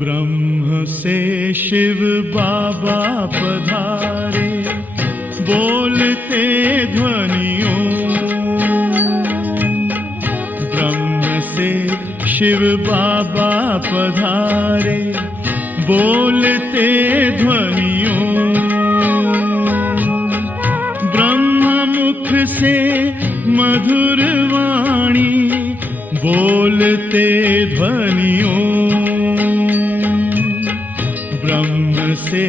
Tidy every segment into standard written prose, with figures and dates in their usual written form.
ब्रह्म से शिव बाबा पधारे, बोलते ध्वनियों। ब्रह्म से शिव बाबा पधारे, बोलते ध्वनियों। ब्रह्म मुख से मधुर वाणी, बोलते ध्वनियों। ब्रह्म से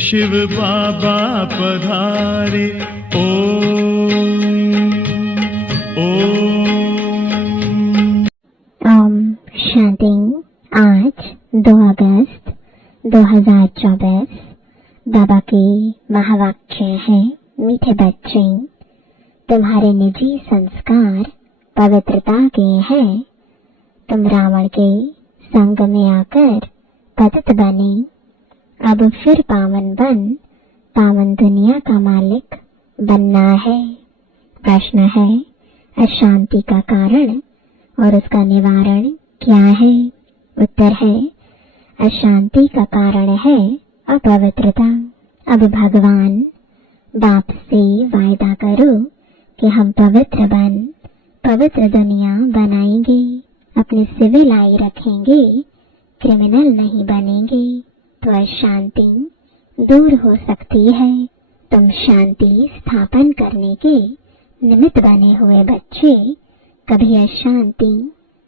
शिव बाबा पधारे, ओम शांति। आज 2 अगस्त 2024 बाबा के महावाक्य है, मीठे बच्चे, तुम्हारे निजी संस्कार पवित्रता के हैं। तुम रावण के संग में आकर पतित बने, अब फिर पावन बन पावन दुनिया का मालिक बनना है। प्रश्न है, अशांति का कारण और उसका निवारण क्या है? उत्तर है, अशांति का कारण है अपवित्रता। अब भगवान बाप से वायदा करो कि हम पवित्र बन पवित्र दुनिया बनाएंगे, अपने सिविल आई रखेंगे, क्रिमिनल नहीं बनेंगे, तो अशांति दूर हो सकती है। तुम शांति स्थापन करने के निमित्त बने हुए बच्चे कभी अशांति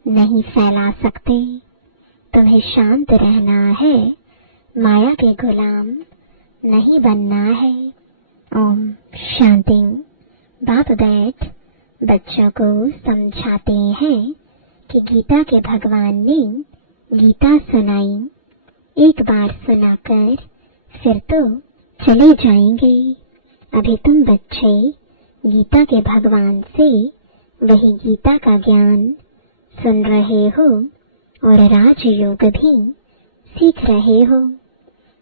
नहीं फैला सकते। तुम्हें शांत रहना है, माया के गुलाम नहीं बनना है। ओम शांति। बाप बैठ बच्चों को समझाते हैं कि गीता के भगवान ने गीता सुनाई, एक बार सुनाकर फिर तो चले जाएंगे। अभी तुम बच्चे गीता के भगवान से वही गीता का ज्ञान सुन रहे हो और राजयोग भी सीख रहे हो।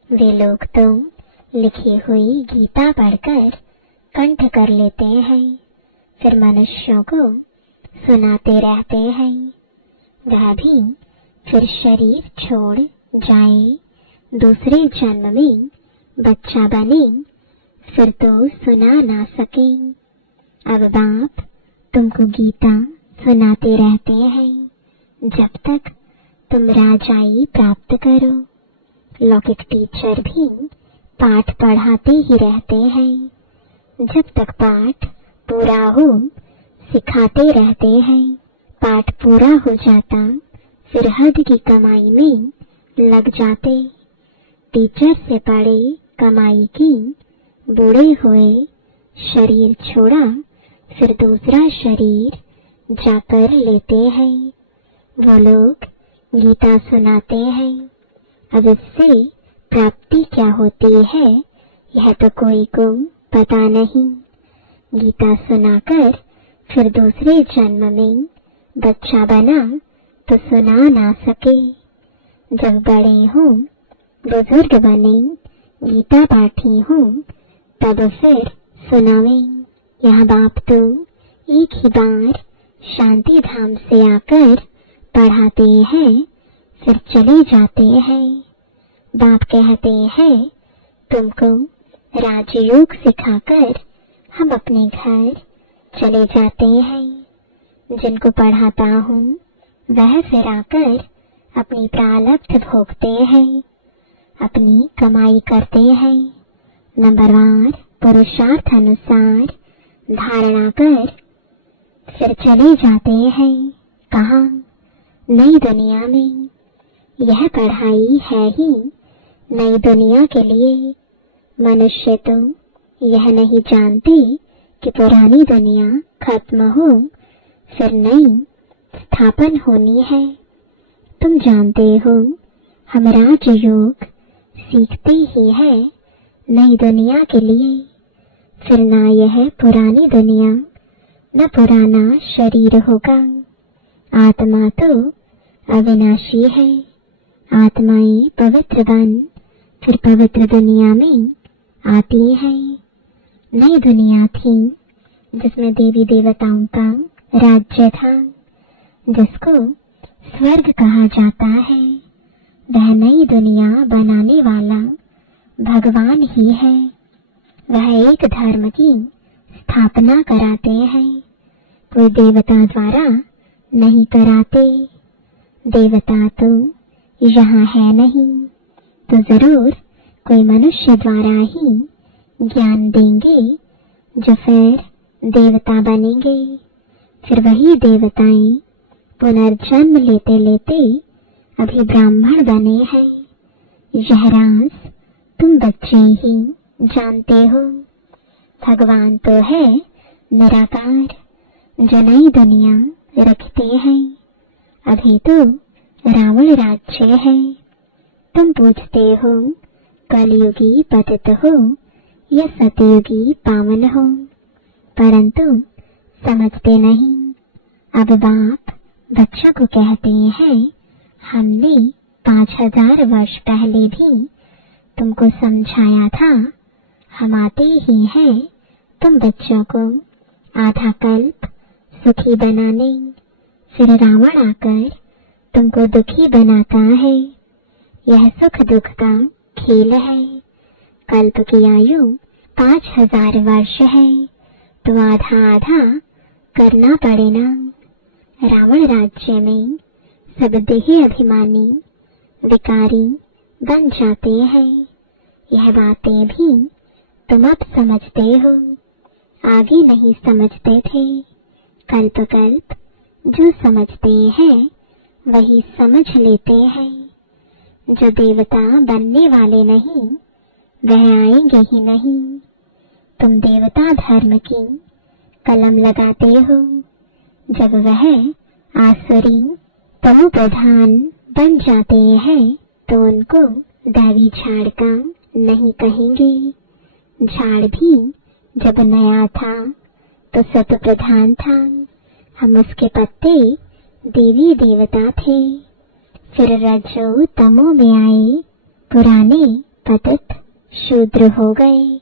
वे लोग तो लिखी हुई गीता पढ़कर कंठ कर लेते हैं, फिर मनुष्यों को सुनाते रहते हैं। वह भी फिर शरीर छोड़ जाए, दूसरे जन्म में बच्चा बने, फिर तो सुना ना सके। अब बाप तुमको गीता सुनाते रहते हैं जब तक तुम राजाई प्राप्त करो। लौकिक टीचर भी पाठ पढ़ाते ही रहते हैं, जब तक पाठ पूरा हो सिखाते रहते हैं। पाठ पूरा हो जाता फिर हद की कमाई में लग जाते। टीचर से पढ़े कमाई की, बूढ़े हुए शरीर छोड़ा, फिर दूसरा शरीर जाकर लेते हैं। वो लोग गीता सुनाते हैं। अब इससे प्राप्ति क्या होती है यह तो कोई को पता नहीं। गीता सुनाकर फिर दूसरे जन्म में बच्चा बना तो सुना ना सके। जब बड़े हों, बुजुर्ग बने, गीता पाठी हों, तब फिर सुनावें। यह बाप तो एक ही बार शांति धाम से आकर पढ़ाते हैं, फिर चले जाते हैं। बाप कहते हैं, तुमको राजयोग सिखाकर हम अपने घर चले जाते हैं। जिनको पढ़ाता हूँ वह फिर आकर अपनी प्रारब्ध भोगते हैं, अपनी कमाई करते हैं। नंबरवार पुरुषार्थ अनुसार धारणा कर फिर चले जाते हैं। कहाँ? नई दुनिया में। यह पढ़ाई है ही नई दुनिया के लिए। मनुष्य तो यह नहीं जानते कि पुरानी दुनिया खत्म हो फिर नई स्थापन होनी है। तुम जानते हो हम राजयोग सीखते ही है नई दुनिया के लिए, फिर ना यह पुरानी दुनिया न पुराना शरीर होगा। आत्मा तो अविनाशी है। आत्माएं पवित्र बन फिर पवित्र दुनिया में आती हैं। नई दुनिया थी जिसमें देवी देवताओं का राज्य था, जिसको स्वर्ग कहा जाता है। वह नई दुनिया बनाने वाला भगवान ही है। वह एक धर्म की स्थापना कराते हैं, कोई देवता द्वारा नहीं कराते। देवता तो यहाँ है नहीं, तो जरूर कोई मनुष्य द्वारा ही ज्ञान देंगे, जो फिर देवता बनेंगे। फिर वही देवताएं पुनर्जन्म लेते लेते अभी ब्राह्मण बने हैं। यह राज तुम बच्चे ही जानते हो। भगवान तो है निराकार, जो नई दुनिया रखते हैं। अभी तो रावण राज्य है। तुम पूछते हो कलयुगी पतित हो या सतयुगी पावन हो, परंतु समझते नहीं। अब बाप बच्चों को कहते हैं, हमने 5000 वर्ष पहले भी तुमको समझाया था। हम आते ही हैं तुम बच्चों को आधा कल्प सुखी बनाने। फिर रावण आकर तुमको दुखी बनाता है। यह सुख दुख का खेल है। कल्प की आयु 5000 वर्ष है, तो आधा आधा करना पड़ेगा। रावण राज्य में सब देह अभिमानी विकारी बन जाते हैं। यह बातें भी तुम अब समझते हो, आगे नहीं समझते थे। कल्प कल्प जो समझते हैं वही समझ लेते हैं। जो देवता बनने वाले नहीं वह आएंगे ही नहीं। तुम देवता धर्म की कलम लगाते हो। जब वह आसुरी तमो प्रधान बन जाते हैं तो उनको दैवी झाड़ का नहीं कहेंगे। झाड़ भी जब नया था तो सत प्रधान था। हम उसके पत्ते देवी देवता थे। फिर रजो तमो में आए, पुराने पतित शूद्र हो गए।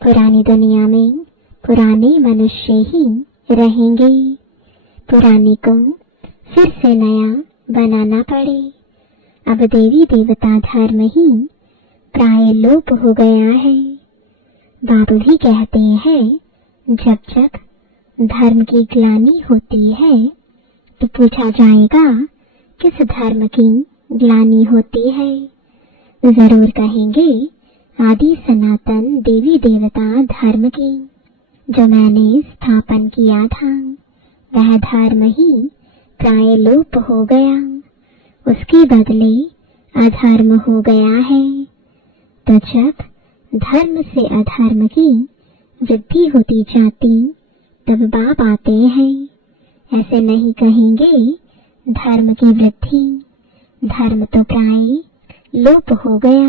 पुरानी दुनिया में पुराने मनुष्य ही रहेंगे। पुराने को फिर से नया बनाना पड़े। अब देवी देवता धर्म ही प्राय लोप हो गया है। बाबू भी कहते हैं, जब जब धर्म की ग्लानि होती है तो पूछा जाएगा किस धर्म की ग्लानि होती है। जरूर कहेंगे आदि सनातन देवी देवता धर्म की, जो मैंने स्थापन किया था। वह धर्म ही प्राय लोप हो गया, उसके बदले अधर्म हो गया है। तो जब धर्म से अधर्म की वृद्धि होती जाती तब बाप आते हैं। ऐसे नहीं कहेंगे धर्म की वृद्धि, धर्म तो प्राय लोप हो गया,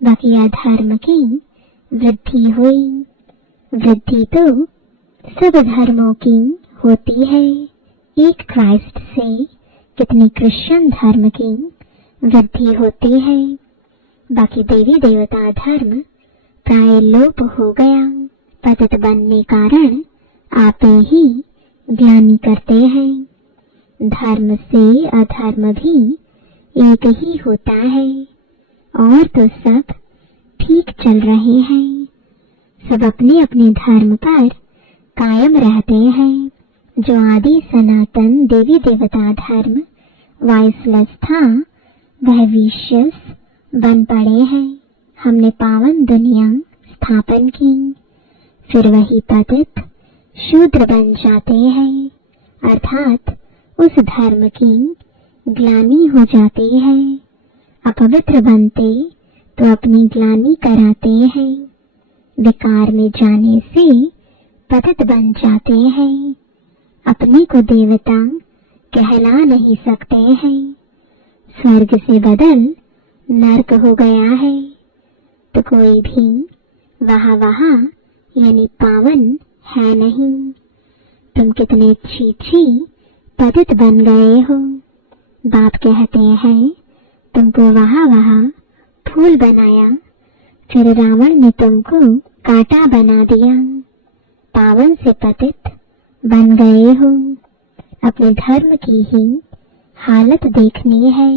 बाकी अधर्म की वृद्धि हुई। वृद्धि तो सब धर्मों की होती है। एक क्राइस्ट से कितनी क्रिश्चियन धर्म की वृद्धि होती है। बाकी देवी देवता धर्म प्राय लोप हो गया। पतित बनने कारण आप ही ग्लानि करते हैं। धर्म से अधर्म भी एक ही होता है, और तो सब ठीक चल रहे हैं। सब अपने अपने धर्म पर कायम रहते हैं। जो आदि सनातन देवी देवता धर्म वाइसलेस था वह विशेष बन पड़े हैं। हमने पावन दुनिया स्थापन की, फिर वही पतित शूद्र बन जाते हैं, अर्थात उस धर्म की ग्लानि हो जाती है। अपवित्र बनते तो अपनी ग्लानि कराते हैं। विकार में जाने से पतित बन जाते हैं। अपने को देवता कहला नहीं सकते हैं। स्वर्ग से बदल नरक हो गया है, तो कोई भी वहाँ यानी पावन है नहीं। तुम कितने छी पतित बन गए हो। बाप कहते हैं तुमको वहाँ फूल बनाया, फिर रावण ने तुमको कांटा बना दिया। पावन से पतित बन गए हो। अपने धर्म की ही हालत देखनी है।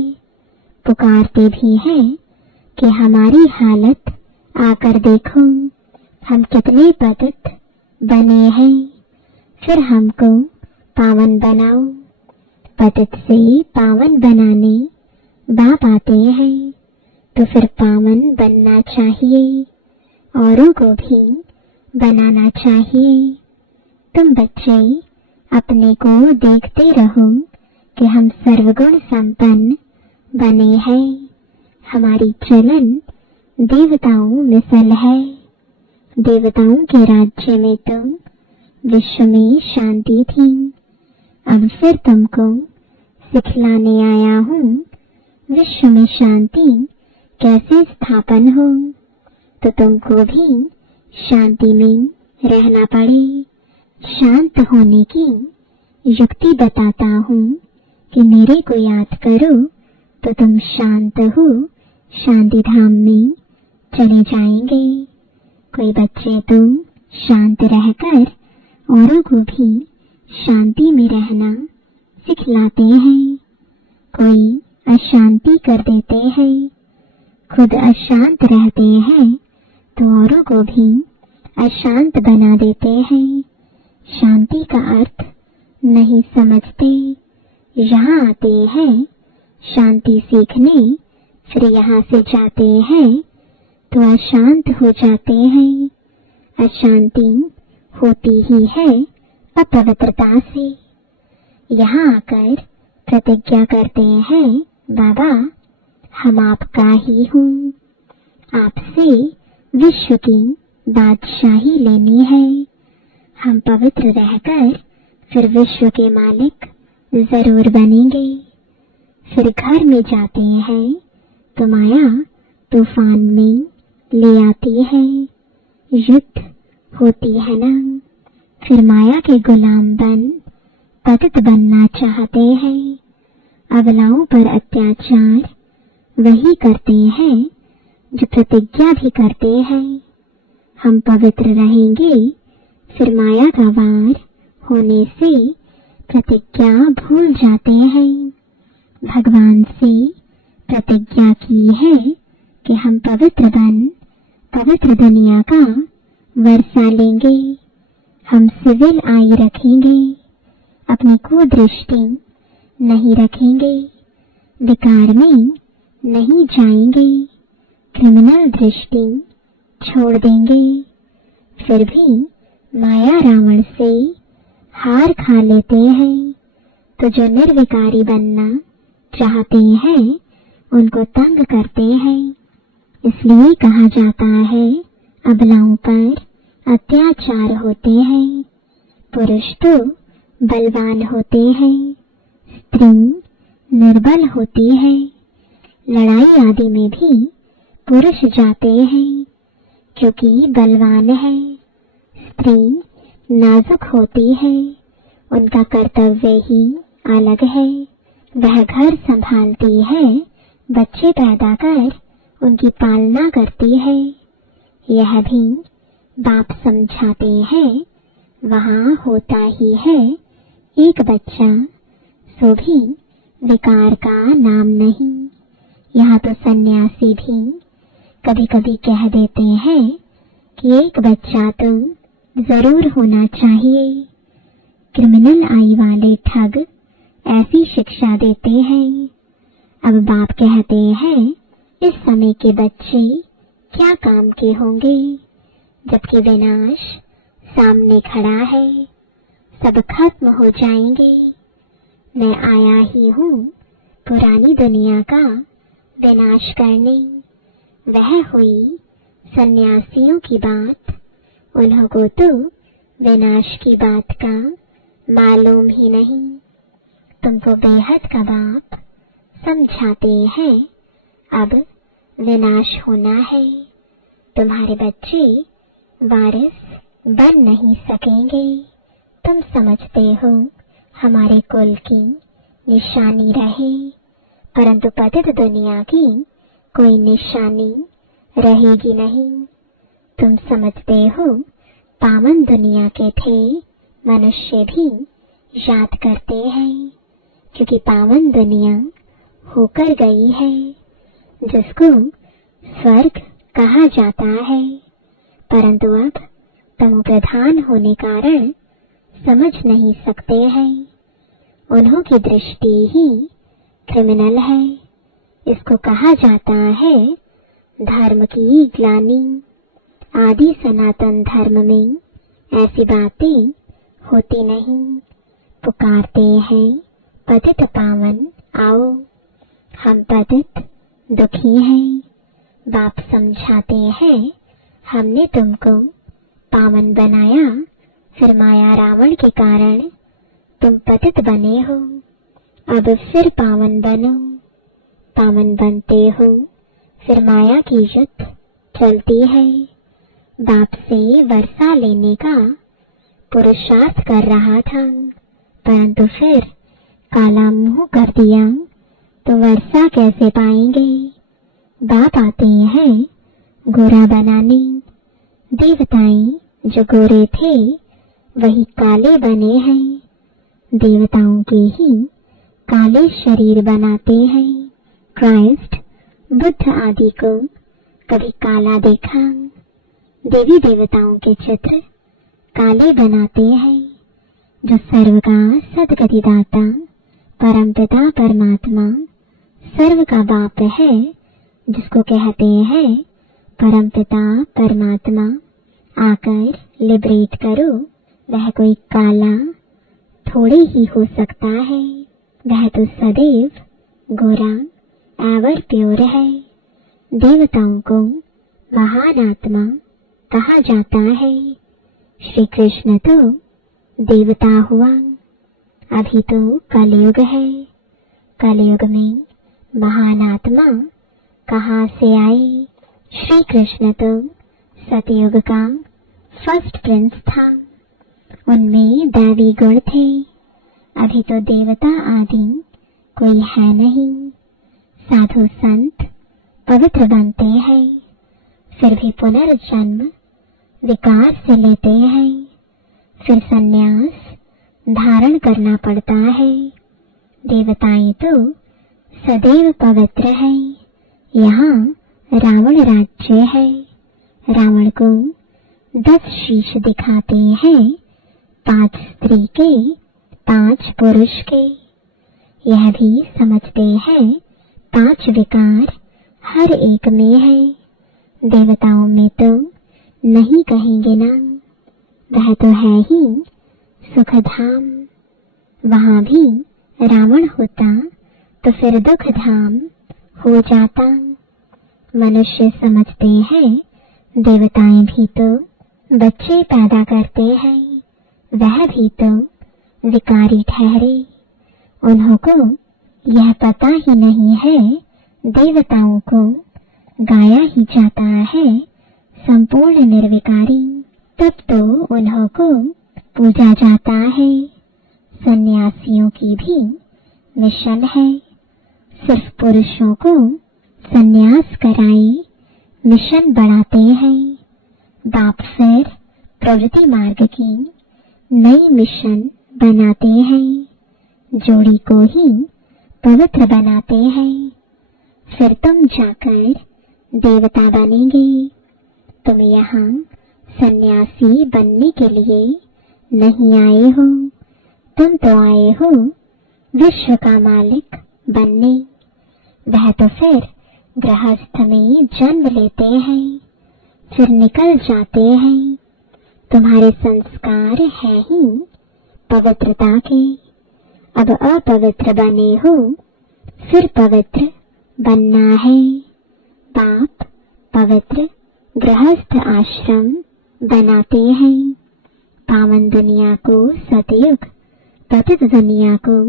पुकारते भी हैं कि हमारी हालत आकर देखो, हम कितने पतित बने हैं, फिर हमको पावन बनाओ। पतित से पावन बनाने बाप आते हैं, तो फिर पावन बनना चाहिए, औरों को भी बनाना चाहिए। तुम बच्चे अपने को देखते रहो कि हम सर्वगुण संपन्न बने हैं। हमारी चलन देवताओं मिसल है। देवताओं के राज्य में तो विश्व में शांति थी। अब फिर तुमको सिखलाने आया हूँ विश्व में शांति कैसे स्थापन हो, तो तुमको भी शांति में रहना पड़े। शांत होने की युक्ति बताता हूँ कि मेरे को याद करो तो तुम शांत हो शांति धाम में चले जाएंगे। कोई बच्चे तो शांत रहकर औरों को भी शांति में रहना सिखलाते हैं, कोई अशांति कर देते हैं। खुद अशांत रहते हैं तो औरों को भी अशांत बना देते हैं। शांति का अर्थ नहीं समझते। यहाँ आते हैं शांति सीखने, फिर यहाँ से जाते हैं तो अशांत हो जाते हैं। अशांति होती ही है अपवित्रता से। यहाँ आकर प्रतिज्ञा करते हैं बाबा हम आपका ही हूँ, आपसे विश्व की बादशाही लेनी है। हम पवित्र रहकर फिर विश्व के मालिक जरूर बनेंगे। फिर घर में जाते हैं तो माया तूफान में ले आती है, युद्ध होती है ना। फिर माया के गुलाम बन पतित बनना चाहते हैं। अबलाओं पर अत्याचार वही करते हैं जो प्रतिज्ञा भी करते हैं। हम पवित्र रहेंगे, फिर माया का वार होने से प्रतिज्ञा भूल जाते हैं। भगवान से प्रतिज्ञा की है कि हम पवित्र बन पवित्र दुनिया का वर्षा लेंगे। हम सिविल आई रखेंगे, अपनी कुदृष्टि नहीं रखेंगे, विकार में नहीं जाएंगे, क्रिमिनल दृष्टि छोड़ देंगे। फिर भी माया रावण से हार खा लेते हैं, तो जो निर्विकारी बनना चाहते हैं उनको तंग करते हैं। इसलिए कहा जाता है अबलाओं पर अत्याचार होते हैं। पुरुष तो बलवान होते हैं, स्त्री निर्बल होती है। लड़ाई आदि में भी पुरुष जाते हैं क्योंकि बलवान है। स्त्री नाजुक होती है, उनका कर्तव्य ही अलग है। वह घर संभालती है, बच्चे पैदा कर उनकी पालना करती है। यह भी बाप समझाते हैं। वहाँ होता ही है एक बच्चा, सो भी विकार का नाम नहीं। यहाँ तो सन्यासी भी कभी कभी कह देते हैं कि एक बच्चा तो जरूर होना चाहिए। क्रिमिनल आई वाले ठग ऐसी शिक्षा देते हैं। अब बाप कहते हैं इस समय के बच्चे क्या काम के होंगे, जबकि विनाश सामने खड़ा है, सब खत्म हो जाएंगे। मैं आया ही हूँ पुरानी दुनिया का विनाश करने। वह हुई सन्यासियों की बात, उन्हों को तो विनाश की बात का मालूम ही नहीं। तुमको बेहद का बाप समझाते हैं अब विनाश होना है। तुम्हारे बच्चे वारिस बन नहीं सकेंगे। तुम समझते हो हमारे कुल की निशानी रहे, परंतु पतित दुनिया की कोई निशानी रहेगी नहीं। तुम समझते हो पावन दुनिया के थे मनुष्य भी याद करते हैं, क्योंकि पावन दुनिया होकर गई है, जिसको स्वर्ग कहा जाता है। परंतु अब तमो प्रधान होने कारण समझ नहीं सकते हैं। उन्हों की दृष्टि ही क्रिमिनल है। इसको कहा जाता है धर्म की ग्लानि। आदि सनातन धर्म में ऐसी बातें होती नहीं। पुकारते हैं पतित पावन आओ, हम पतित दुखी हैं। बाप समझाते हैं हमने तुमको पावन बनाया, फिर माया रावण के कारण तुम पतित बने हो। अब फिर पावन बनो। पावन बनते हो, फिर माया की युद्ध चलती है। बाप से वर्षा लेने का पुरुषार्थ कर रहा था, परंतु फिर काला मुंह कर दिया तो वर्षा कैसे पाएंगे। बाप आते हैं गोरा बनाने। देवताएं जो गोरे थे वही काले बने हैं। देवताओं के ही काले शरीर बनाते हैं। क्राइस्ट बुद्ध आदि को कभी काला देखा। देवी देवताओं के चित्र काले बनाते हैं। जो सर्व का सद्गतिदाता परमपिता परमात्मा सर्व का बाप है, जिसको कहते हैं परमपिता परमात्मा, आकर लिबरेट करो, वह कोई काला थोड़े ही हो सकता है। वह तो सदैव गोरा एवर प्योर है। देवताओं को महान आत्मा कहा जाता है। श्री कृष्ण तो देवता हुआ। अभी तो कलयुग है। कलयुग में महान आत्मा कहाँ से आए। श्री कृष्ण तो सतयुग का फर्स्ट प्रिंस था। उनमें दैवी गुण थे। अभी तो देवता आदि कोई है नहीं। साधु संत पवित्र बनते हैं, फिर भी पुनर्जन्म विकार से लेते हैं। फिर संन्यास धारण करना पड़ता है। देवताएं तो सदैव पवित्र है। यहाँ रावण राज्य है। रावण को 10 शीश दिखाते हैं, 5 स्त्री के 5 पुरुष के। यह भी समझते हैं 5 विकार हर एक में है। देवताओं में तो नहीं कहेंगे ना, वह तो है ही सुखधाम। वहां भी रावण होता तो फिर दुख धाम हो जाता। मनुष्य समझते हैं देवताएं भी तो बच्चे पैदा करते हैं, वह भी तो विकारी ठहरे। उन्हों को यह पता ही नहीं है देवताओं को गाया ही जाता है संपूर्ण निर्विकारी। तब तो उन्हों को पूजा जाता है। सन्यासियों की भी मिशन है। सिर्फ पुरुषों को सन्यास कराए मिशन बढ़ाते हैं। बाप फिर प्रवृत्ति मार्ग की नई मिशन बनाते हैं। जोड़ी को ही पवित्र बनाते हैं। फिर तुम जाकर देवता बनेंगे। तुम यहाँ सन्यासी बनने के लिए नहीं आए हो। तुम तो आए हो विश्व का मालिक बनने। वह तो फिर गृहस्थ में जन्म लेते हैं, फिर निकल जाते हैं। तुम्हारे संस्कार है ही पवित्रता के। अब अपवित्र बने हो, फिर पवित्र बनना है। बाप पवित्र गृहस्थ आश्रम बनाते हैं। पावन दुनिया को सतयुग, पतित दुनिया को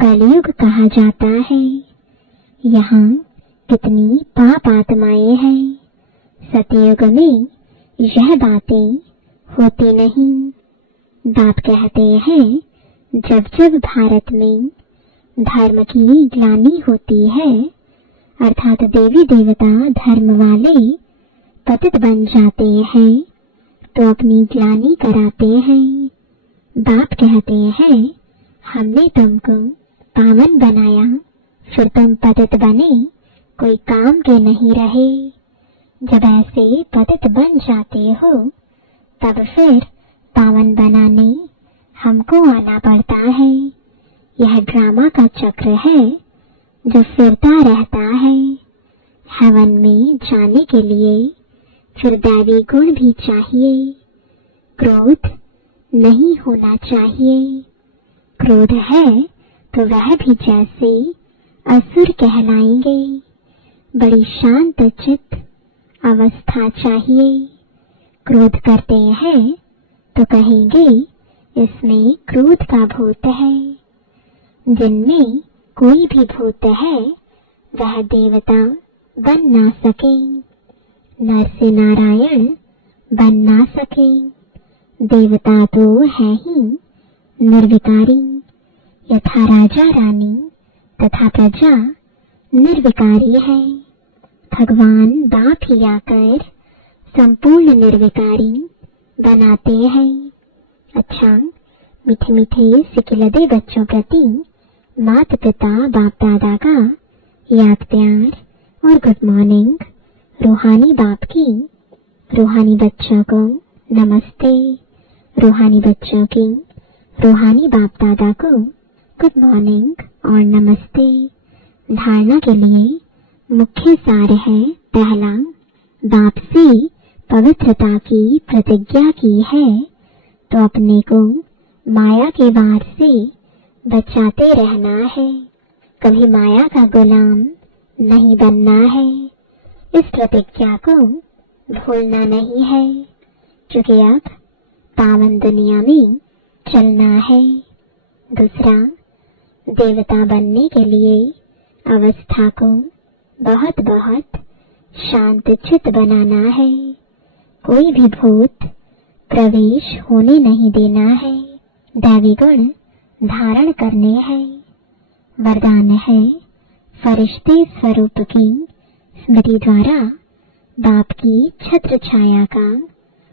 कलयुग कहा जाता है। यहाँ कितनी पाप आत्माएं हैं। सतयुग में यह बातें होती नहीं। बाप कहते हैं जब जब भारत में धर्म की ग्लानि होती है, अर्थात देवी देवता धर्म वाले पतित बन जाते हैं, तो अपनी ग्लानि कराते हैं। बाप कहते हैं हमने तुमको पावन बनाया, फिर तुम पतित बने, कोई काम के नहीं रहे। जब ऐसे पतित बन जाते हो तब फिर पावन बनाने हमको आना पड़ता है। यह ड्रामा का चक्र है जो फिरता रहता है। हेवन में जाने के लिए फिर दैवी गुण भी चाहिए। क्रोध नहीं होना चाहिए। क्रोध है तो वह भी जैसे असुर कहलाएंगे। बड़ी शांत चित्त अवस्था चाहिए। क्रोध करते हैं तो कहेंगे इसमें क्रोध का भूत है। जिनमें कोई भी भूत है वह देवता बन ना सके, नर से नारायण बन ना सके। देवता तो है ही निर्विकारी, यथा राजा रानी तथा प्रजा निर्विकारी है। भगवान बाप ही आकर संपूर्ण निर्विकारी बनाते हैं। अच्छा, मीठे मीठे सिकिलदे बच्चों प्रति माता पिता बाप दादा का याद प्यार और गुड मॉर्निंग। रूहानी बाप की रूहानी बच्चों को नमस्ते। रूहानी बच्चों की रूहानी बाप दादा को गुड मॉर्निंग और नमस्ते। धारणा के लिए मुख्य सार है, पहला, बाप से पवित्रता की प्रतिज्ञा की है तो अपने को माया के वार से बचाते रहना है। कभी माया का गुलाम नहीं बनना है। इस प्रतिज्ञा को भूलना नहीं है, क्योंकि अब पावन दुनिया में चलना है। दूसरा, देवता बनने के लिए अवस्था को बहुत बहुत शांत चित्त बनाना है। कोई भी भूत प्रवेश होने नहीं देना है। दैवी गुण धारण करने हैं। वरदान है, फरिश्ते स्वरूप की स्मृति द्वारा बाप की छत्र छाया का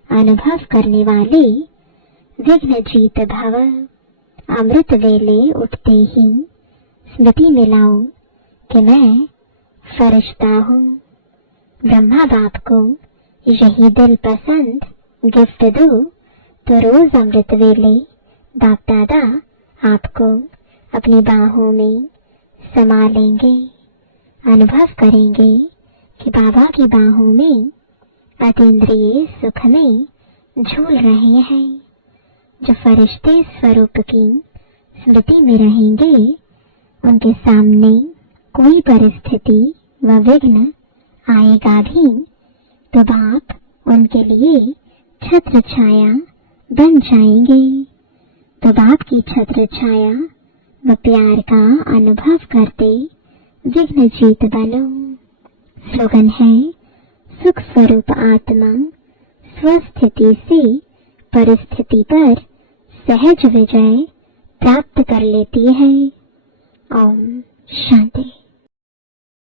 अनुभव करने वाले विघ्न जीत भव। अमृत वेले उठते ही स्मृति में लाओ कि मैं फरिश्ता हूँ। ब्रह्मा बाप को यही दिल पसंद गिफ्ट दो तो रोज अमृत वेले बाप दादा आपको अपनी बाहों में समा लेंगे। अनुभव करेंगे कि बाबा की बाहों में अतीन्द्रिय सुख में झूल रहे हैं। जो फरिश्ते स्वरूप की स्मृति में रहेंगे उनके सामने कोई परिस्थिति व विघ्न आएगा भी तो बाप उनके लिए छत्र छाया बन जाएंगे। तो बाप की छत्र छाया व प्यार का अनुभव करते विघ्न जीत बनो। स्लोगन है, सुख स्वरूप आत्मा स्वस्थिति से परिस्थिति पर सहज विजय प्राप्त कर लेती है। ओम शांति।